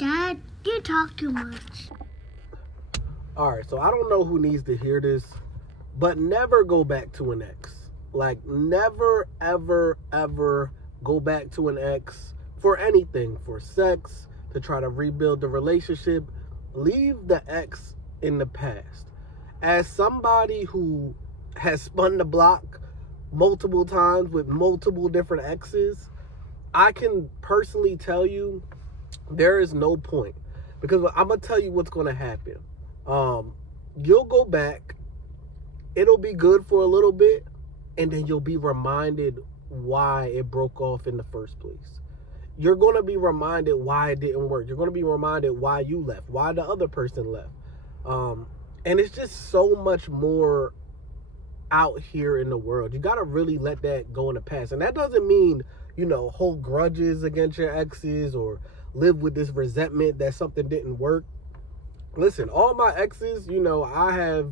Dad, you talk too much. All right, so I don't know who needs to hear this, but never go back to an ex. Like, never, ever, ever go back to an ex for anything, for sex, to try to rebuild the relationship. Leave the ex in the past. As somebody who has spun the block multiple times with multiple different exes, I can personally tell you there is no point, because I'm gonna tell you what's gonna happen. You'll go back, it'll be good for a little bit, and then you'll be reminded why it broke off in the first place. You're gonna be reminded why it didn't work. You're gonna be reminded why you left, why the other person left. And it's just so much more out here in the world. You gotta really let that go in the past. And that doesn't mean, hold grudges against your exes or live with this resentment that something didn't work. Listen, all my exes, I have,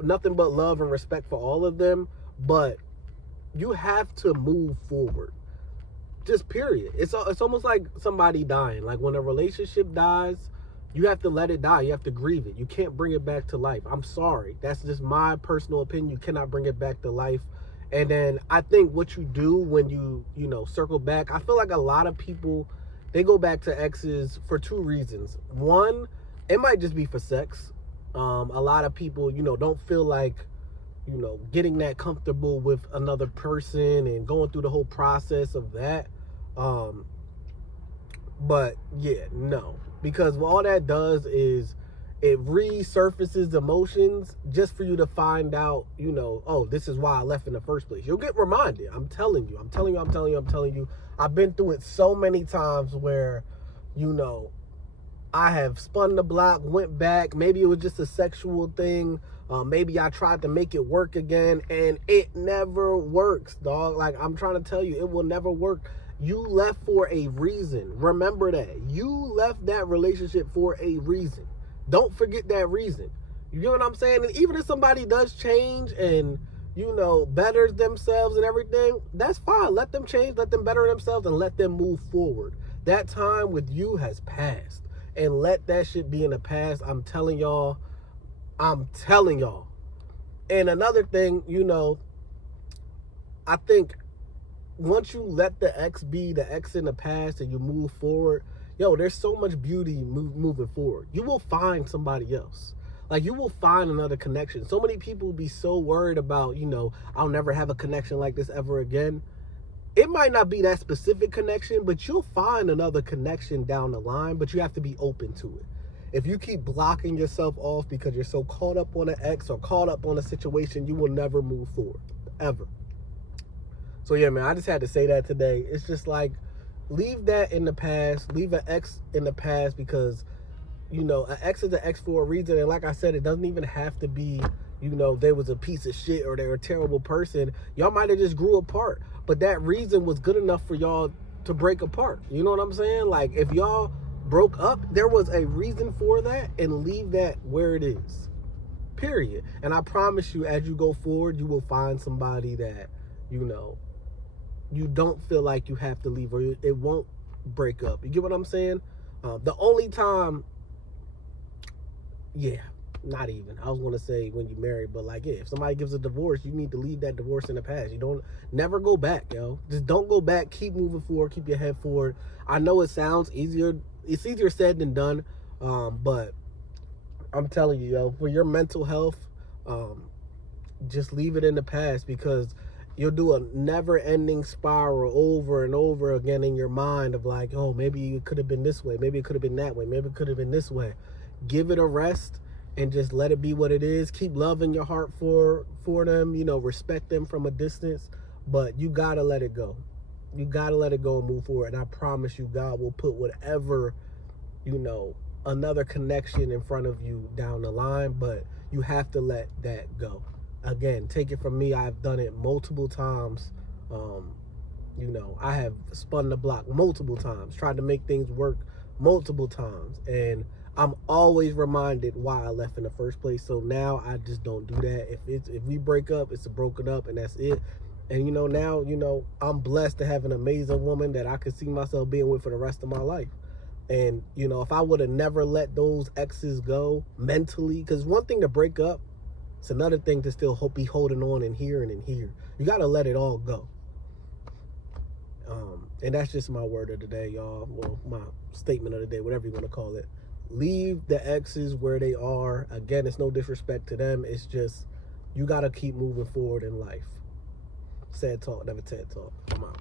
nothing but love and respect for all of them, but you have to move forward. Just period. It's almost like somebody dying. Like when a relationship dies, you have to let it die. You have to grieve it. You can't bring it back to life. I'm sorry. That's just my personal opinion. You cannot bring it back to life. And then I think what you do when you circle back, I feel like a lot of people, they go back to exes for two reasons. One, it might just be for sex. A lot of people, don't feel like, getting that comfortable with another person and going through the whole process of that. But yeah, no. Because all that does is it resurfaces emotions just for you to find out, oh, this is why I left in the first place. You'll get reminded. I'm telling you. I've been through it so many times where, I have spun the block, went back. Maybe it was just a sexual thing. Maybe I tried to make it work again, and it never works, dog. Like, I'm trying to tell you, it will never work. You left for a reason. Remember that. You left that relationship for a reason. Don't forget that reason. You know what I'm saying? And even if somebody does change and, betters themselves and everything, that's fine. Let them change, let them better themselves, and let them move forward. That time with you has passed. And let that shit be in the past. I'm telling y'all. And another thing, I think once you let the ex be the ex in the past and you move forward, there's so much beauty moving forward. You will find somebody else. Like, you will find another connection. So many people be so worried about, I'll never have a connection like this ever again. It might not be that specific connection, but you'll find another connection down the line, but you have to be open to it. If you keep blocking yourself off because you're so caught up on an ex or caught up on a situation, you will never move forward, ever. So yeah, man, I just had to say that today. It's just like, leave that in the past. Leave an ex in the past, because, an ex is an ex for a reason. And like I said, it doesn't even have to be, they was a piece of shit or they're a terrible person. Y'all might have just grew apart, but that reason was good enough for y'all to break apart. You know what I'm saying? Like, if y'all broke up, there was a reason for that, and leave that where it is. Period. And I promise you, as you go forward, you will find somebody that, you don't feel like you have to leave, or it won't break up. You get what I'm saying? The only time, not even. I was going to say when you marry, but like, if somebody gives a divorce, you need to leave that divorce in the past. You never go back, yo. Just don't go back. Keep moving forward. Keep your head forward. I know it sounds easier. It's easier said than done. But I'm telling you, yo, for your mental health, just leave it in the past, because you'll do a never-ending spiral over and over again in your mind of like, oh, maybe it could have been this way. Maybe it could have been that way. Maybe it could have been this way. Give it a rest and just let it be what it is. Keep love in your heart for them, respect them from a distance, but you got to let it go. You got to let it go and move forward. And I promise you, God will put whatever, another connection in front of you down the line, but you have to let that go. Again, take it from me. I've done it multiple times. I have spun the block multiple times, tried to make things work multiple times, and I'm always reminded why I left in the first place. So now I just don't do that. If we break up, it's a broken up, and that's it. And now I'm blessed to have an amazing woman that I could see myself being with for the rest of my life. And, you know, if I would have never let those exes go mentally, because one thing to break up, it's another thing to still be holding on and here and in here. You got to let it all go. And that's just my word of the day, y'all. Well, my statement of the day, whatever you want to call it. Leave the exes where they are. Again, it's no disrespect to them. It's just, you got to keep moving forward in life. Sad talk, never TED talk. I'm out.